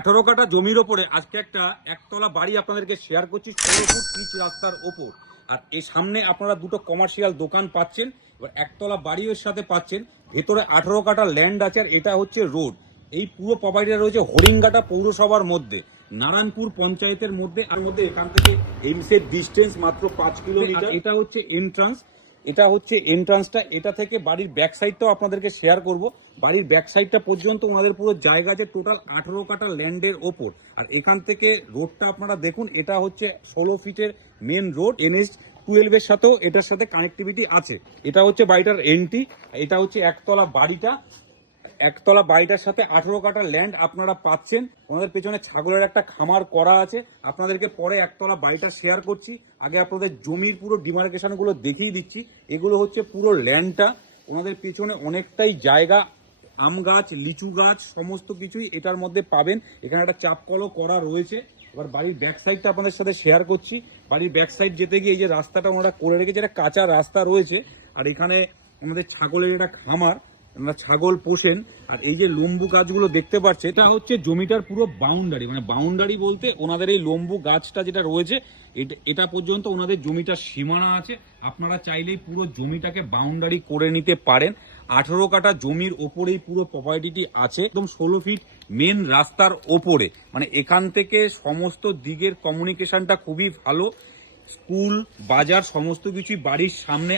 18 কাঠা জমির ওপরে আজকে একটা একতলা বাড়ি আপনাদেরকে শেয়ার করছি 16 ফুট পিচ রাস্তার ওপর। আর এর সামনে আপনারা দুটো কমার্শিয়াল দোকান পাচ্ছেন, এবার একতলা বাড়িও এর সাথে পাচ্ছেন। ভেতরে 18 কাঠা ল্যান্ড আছে আর এটা হচ্ছে রোড। এই পুরো প্রপার্টিটা রয়েছে হরিণঘাটা পৌরসভার মধ্যে, নারায়ণপুর পঞ্চায়েতের মধ্যে। আর মধ্যে এখান থেকে এইমসের ডিস্টেন্স মাত্র 5 কিলোমিটার। এটা হচ্ছে এন্ট্রান্স, এটা হচ্ছে এন্ট্রান্সটা। এটা থেকে বাড়ির ব্যাক সাইডটাও আপনাদেরকে শেয়ার করব। বাড়ির ব্যাক সাইডটা পর্যন্ত ওনাদের পুরো জায়গা আছে টোটাল 18 কাঠা ল্যান্ডের ওপর। আর এখান থেকে রোডটা আপনারা দেখুন, এটা হচ্ছে 16 ফিটের মেন রোড। NH-12 এর সাথেও এটার সাথে কানেক্টিভিটি আছে। এটা হচ্ছে বাড়িটার এন্ট্রি। এটা হচ্ছে একতলা বাড়িটা। একতলা বাড়িটার সাথে 18 কাঠা ল্যান্ড আপনারা পাচ্ছেন। ওনাদের পেছনে ছাগলের একটা খামার করা আছে। আপনাদেরকে পরে একতলা বাড়িটা শেয়ার করছি। আগে আপনাদের জমির পুরো ডিমার্কেশনগুলো দেখিয়ে দিচ্ছি। এগুলো হচ্ছে পুরো ল্যান্ডটা। ওনাদের পেছনে অনেকটাই জায়গা, আম গাছ, লিচু গাছ, সমস্ত কিছুই এটার মধ্যে পাবেন। এখানে একটা চাপকলও করা রয়েছে। এবার বাড়ির ব্যাক সাইডটা আপনাদের সাথে শেয়ার করছি। বাড়ির ব্যাক সাইড যেতে গিয়ে এই যে রাস্তাটা ওনারা করে রেখেছে, এটা কাঁচা রাস্তা রয়েছে। আর এখানে আমাদের ছাগলের একটা খামার, আমরা ছাগল পোষেন। আর এই যে লম্বু গাছগুলো দেখতে পাচ্ছে, এটা হচ্ছে জমিটার পুরো বাউন্ডারি। মানে বাউন্ডারি বলতে ওনাদের এই লম্বু গাছটা যেটা রয়েছে এটা পর্যন্ত ওনাদের জমিটার সীমানা আছে। আপনারা চাইলেই পুরো জমিটাকে বাউন্ডারি করে নিতে পারেন। 18 কাঠা জমির ওপরেই পুরো প্রপার্টিটি আছে, একদম 16 ফিট মেন রাস্তার ওপরে। মানে এখান থেকে সমস্ত দিকের কমিউনিকেশনটা খুবই ভালো। স্কুল, বাজার সমস্ত কিছুই বাড়ির সামনে।